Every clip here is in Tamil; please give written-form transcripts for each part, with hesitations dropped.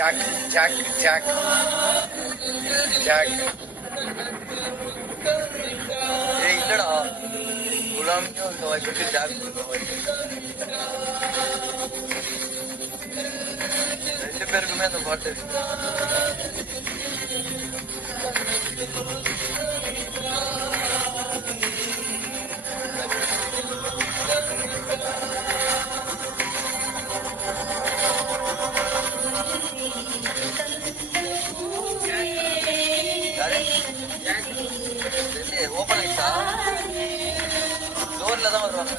Jack jack jack jack. ஏய் இல்லடா, குலாமியும் அந்த வாய்ப்புக்கு ஜாக் ரெண்டு பேருக்குமே அந்த பாட்டு. ஓபன் ஆயிடுச்சா? டோர்ல தான் வருவாங்க.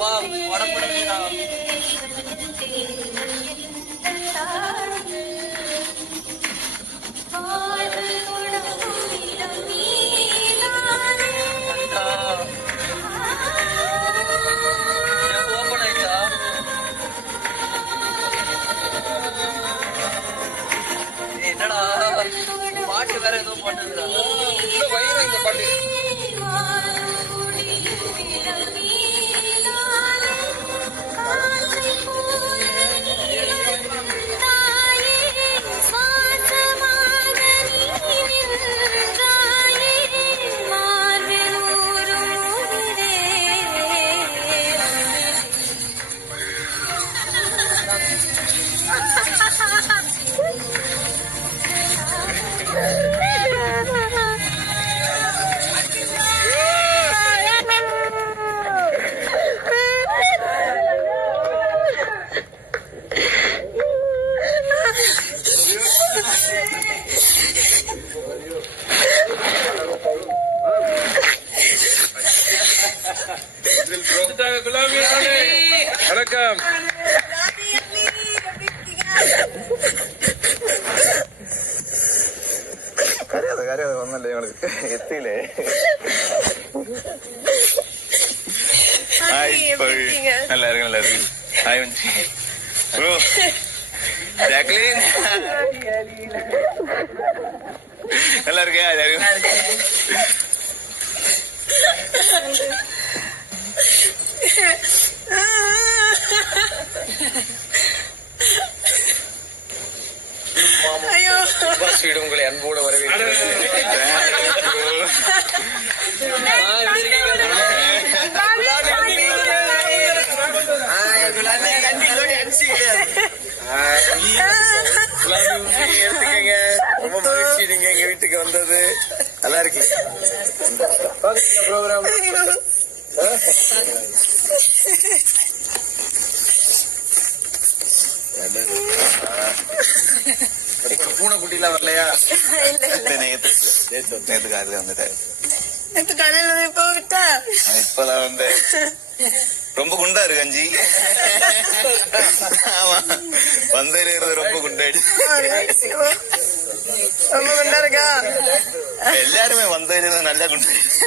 வா வடப்படா. ஓபன் ஆயிடுச்சா? என்னடா பாட்டு வேற ஏதோ பண்ணுறா. வயிறு இந்த பாட்டு வணக்கம். கரையாது ஒன்னும் இவனுக்கு எத்திலே. நல்லா இருக்கு நல்லா இருக்கு. ஹாய் வந்து ப்ரோ ஜாக்லின் நல்லா இருக்கே. உங்களை அன்போடு வரவேற்கிறேன். ரொம்ப மகிழ்ச்சி நீங்க எங்க வீட்டுக்கு வந்தது. நல்லா இருக்கு ப்ரோக்ராம். பூனைக்குட்டிலாம் வரலையா? நேத்து காலையில வந்துட்டேன். இப்பதான் வந்து ரொம்ப குண்டா இருக்கு அஞ்சி. ஆமா வந்ததுல இருந்து ரொம்ப குண்டாயிடுச்சு. ரொம்ப குண்டா இருக்கா? எல்லாருமே வந்ததுல இருந்து நல்லா குண்டாயிடுச்சு.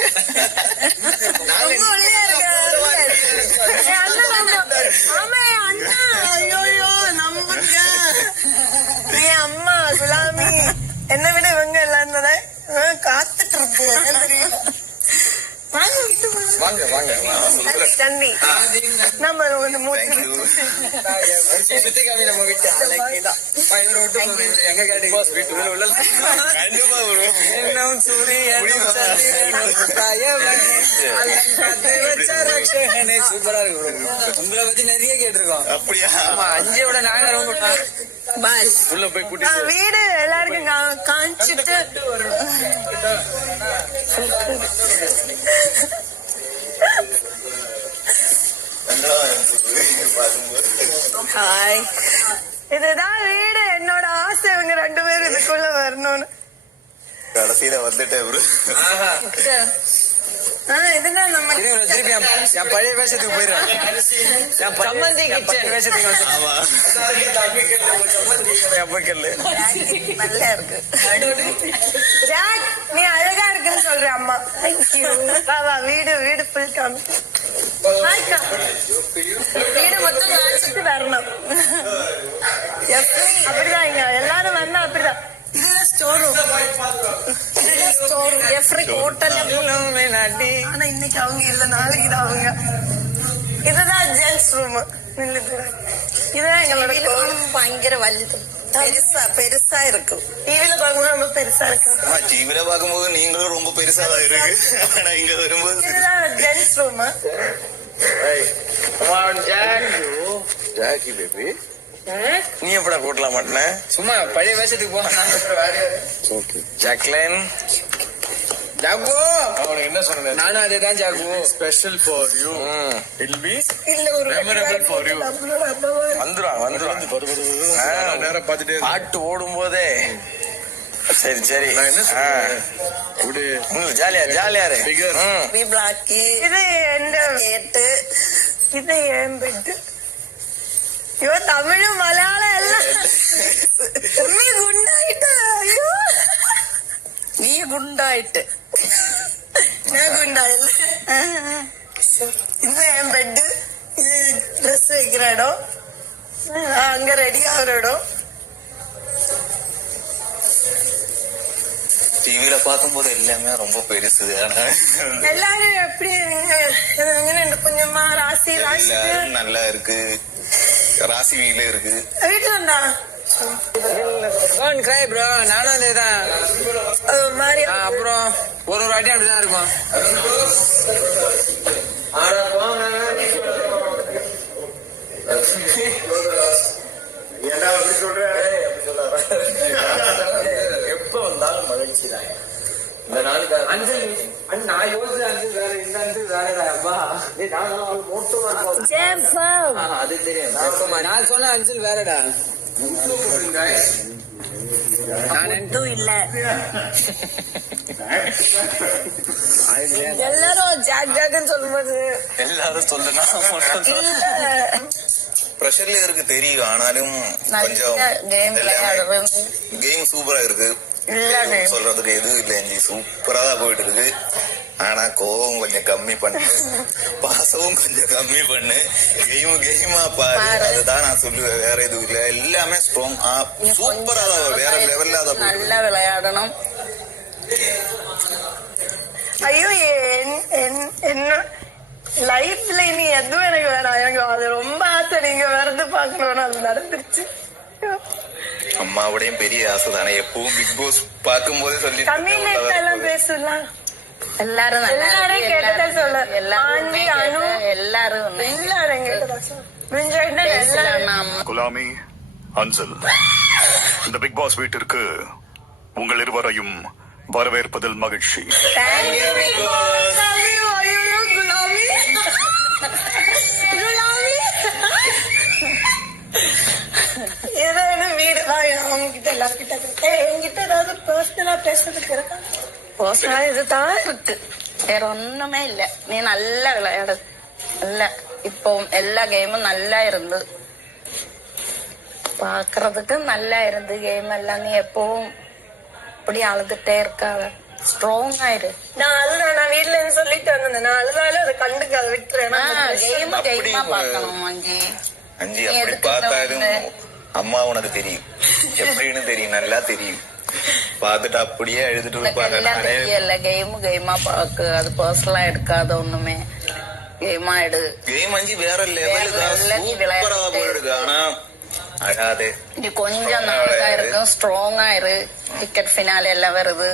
அம்மா குலாமி என்ன விட இவங்க எல்லாம் காத்துட்டு இருக்கு. வாங்க வாங்க தண்ணி நம்ம சூப்பரா இருக்கு. உங்களை பத்தி நிறைய கேட்டிருக்கோம். அப்படியா? அஞ்சோட நாங்க ரொம்ப உள்ள போய் கூட்டி வீடு எல்லாருக்கும் காமிச்சிட்டு ஹாய். இதுதான் வீடு. என்னோட ஆசை இவங்க ரெண்டு பேரும் இதுக்குள்ள வரணும்னு. கடைசியில வந்துட்டேன். இதுதான் நம்ம திருப்பி என் பழைய வேஷத்துக்கு போயிடுறேன். வேஷத்துக்கு நல்லா இருக்கு. ஜாக் நீ அழகா இருக்குன்னு சொல்ற அம்மா. தேங்க்யூ. வா வீடு வீடு ஃபுல் காமி. வீடு மொத்தம் காமிச்சிட்டு வரணும். அப்படிதான் இங்க எல்லாரும் வந்தா அப்படிதான். இதுல ஸ்டோர் ரூம். ஸ்டோர் எஃப்ரி ஹோட்டல். ஆனா இன்னைக்கு அவங்க இல்ல, நாளைக்கு தான் அவங்க. இதுதான் ஜென்ஸ் ரூம். இதுதான் எங்களோட ഭയങ്കര വലുത് பெருசா இருக்கும். டிவில பார்க்கும்போது ரொம்ப பெருசா இருக்கும். டிவில பார்க்கும்போது நீங்களும் ரொம்ப பெருசா தான் இருக்கு. ஆனா இங்க வரும்போது இதுதான் ஜென்ஸ் ரூம். ஜாக்கி பேபி நீ எப்படா போட்டலாம் மாட்டேன் சும்மா பழைய வேஷத்துக்கு போன ஜாக்லின் ஜாகு அவனுக்கு என்ன சொன்ன நானும் அதே தான் Jakhu special for you it be இல்ல ஒரு மெமரபிள் ஃபார் யூ வந்துரும் நேரா பார்த்துட்டே பாட்டு ஓடும் போதே சரி சரி ஜாலியா பிளாக்கி இது எந்த கேட்டு இது என் பெட். ஐயோ தமிழ் மலையாளம் எல்லாம் குண்டாயிட்ட. ஐயோ നീ ഗുണ്ടായിട്ട് நான் குண்டாயில்ல. இது என் பெட். இது ட்ரெஸ் வைக்கிற இடம். அங்க ரெடி ஆகுற இடம். டிவில பார்க்கும்போது எல்லாமே ரொம்ப பெருசு. எல்லாரும் எப்படி கொஞ்சமா ராசி ராசி நல்லா இருக்கு. ராசி வீல இருக்கு. வீட்டுல இருந்தா ப்ரோ நானும் அதேதான் ஒரு மாதிரி அப்புறம் ஒரு வாட்டி அப்படிதான் இருக்கும். எப்ப வந்தாலும் மகிழ்ச்சி தான். இந்த நாளுக்கு அஞ்சல் நான் யோசிச்சு அஞ்சல் வேற இந்த அஞ்சல் வேறடாப்பா அது தெரியும். நான் சொன்ன அஞ்சல் வேறடா. இல்ல எல்லாரும் ஜாக் ஜாக்னு சொல்லும்போது எல்லாரும் சொல்லுனா ப்ரெஷர்ல இருக்கு தெரியும். ஆனாலும் கொஞ்சம் கேம் சூப்பரா இருக்கு. சொல்றதுக்கு எதுவும் இல்லை. சூப்பரா தான் போயிட்டு இருக்கு. ஆனா கோவம் கொஞ்சம் கம்மி பண்ணு, பாசமும் கொஞ்சம் கம்மி பண்ணு. கேமா பாரு. அதுதான் நான் சொல்லுவேன். வேற எதுவும் இல்ல. எல்லாமே ஸ்ட்ராங் சூப்பரா தான் வேற லெவல்ல தான் நல்லா விளையாடணும். ஐயோ என்ன லைஃப்ல இனி எதுவும் எனக்கு வேணாம். எனக்கு அது ரொம்ப ஆசை. நீங்க வரது பாக்கணும்னு அது நடந்துருச்சு. அம்மாவுடையும் பெரிய ஆசை தானே. எப்பவும் பிக் பாஸ் பார்க்கும் போதே சொல்லி தமிழ்ல எல்லாம் பேசலாம். எல்லாரும் எல்லாரும் கேட்டதா சொல்ல. எல்லாரும் எல்லாரும் கேட்டதா சொல்ல. குலாமி அஞ்சல், இந்த பிக் பாஸ் வீட்டிற்கு உங்கள் இருவரையும் வரவேற்பதில் மகிழ்ச்சி. வீடு அவங்ககிட்ட எல்லாருக்கிட்ட என்கிட்ட ஏதாவது பர்சனலா பேசுறதுக்கு இருக்கா? பர்சனலா இதுதான் இருக்கு, வேற ஒண்ணுமே இல்ல. நீ நல்லா விளையாடு. இல்ல இப்போ எல்லா கேமும் நல்லா இருந்து பாக்குறதுக்கு நல்லா இருந்து கேம் எல்லாம். நீ எப்பவும் இப்படி அழுதுட்டே இருக்காத, ஸ்ட்ராங் ஆயிரு. நான் வீட்டுல இருந்து சொல்லிட்டு வந்தேன். நான் அழுதாலும் அதை கண்டுக்காத விட்டுறேன். கேமா பாக்கணும் அஞ்சி. அஞ்சி அப்படி பார்த்தாலும் அம்மா உனக்கு தெரியும், எப்படின்னு தெரியும், நல்லா தெரியும். பாத்துட்டு அப்படியே எழுதிட்டு தெரியல. கேமா பாக்கு, அது பர்சனலா எடுக்காத. ஒண்ணுமே கேமா எடு. கேம் அஞ்சி வேற லெவலுக்கு போயிடுது. ஆனா அழாதே, நீ கொஞ்சம் நல்லா இருக்கு, ஸ்ட்ராங்கா இரு. டிக்கெட் ஃபினாலே எல்லாம் வருது.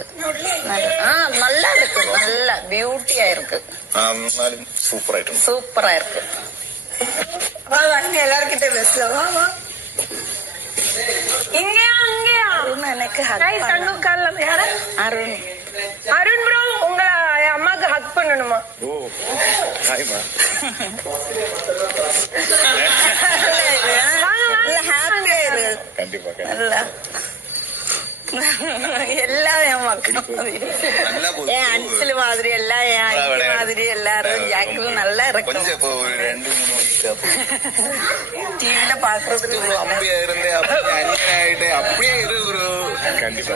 நல்லா இருக்கு, நல்லா பியூட்டியா இருக்கு, சூப்பரா இருக்கு. எல்லாருக்கிட்ட பேசலாம். எனக்கு அருண் ப்ரோ, உங்களை அம்மாக்கு ஹக் பண்ணணுமா? ஹாப்பியா இரு. எல்லாம் என் மக்கள் மாதிரி, என் அன்சில் மாதிரி எல்லாம், என் அஞ்சு மாதிரி எல்லாரும் ஜாக்கிலும் நல்லா இருக்கும். டிவில பாக்குறதுக்கு அப்படியே இருந்தே அப்படியே இரு ப்ரோ. கண்டிப்பா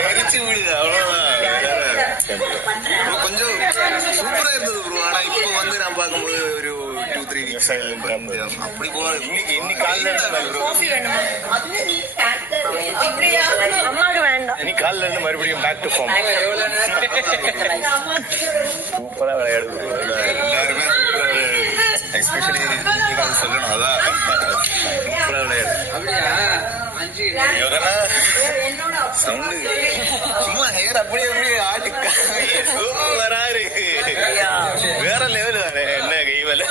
தெரிச்சு விடுது, அவ்வளவுதான். கொஞ்சம் சூப்பரா இருந்தது ப்ரோ. ஆனா இப்போ வந்து நான் பார்க்கும்போது ஒரு 2-3 வீக்ஸ் அப்படி போல. இன்னைக்கு காலையில அம்மாக்கு வேண்டாம். இனி காலில இருந்து மறுபடியும் பேக் டு ஃபார்ம். சூப்பரா விளையாடுது. எல்லாருமே எஸ்பெஷலி சொல்லணும் அதான் சூப்பரா விளையாடு யோகனா சவுண்டு சும்மா ஹேர் அப்படியே அப்படியே ஆட்டு சூப்பரா இருக்கு வேற லெவல் தானே என்ன கைவல